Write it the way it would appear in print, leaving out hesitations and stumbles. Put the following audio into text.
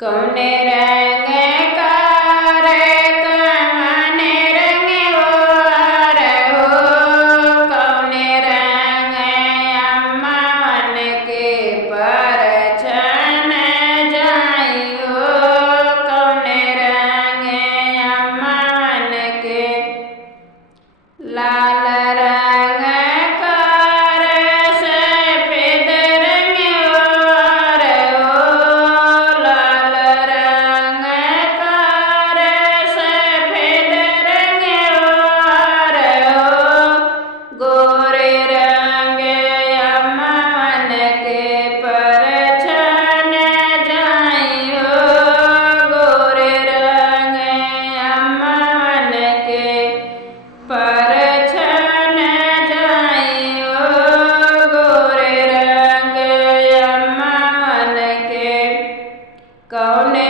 कौने रंग करे कवने रंग ओर हो, कौने रंग अम्मन के परछन जाइयो, कौने रंग अम्मन के लाल रंग करे सफेद रंग ओर हो, लाल रंग करे सफेद रंग ओर हो, गोरे रंग अम्मन के परछन जाइयो, गोरे रंग अम्मन के परछन जाइयो, गोरे रंग अम्मन के कौने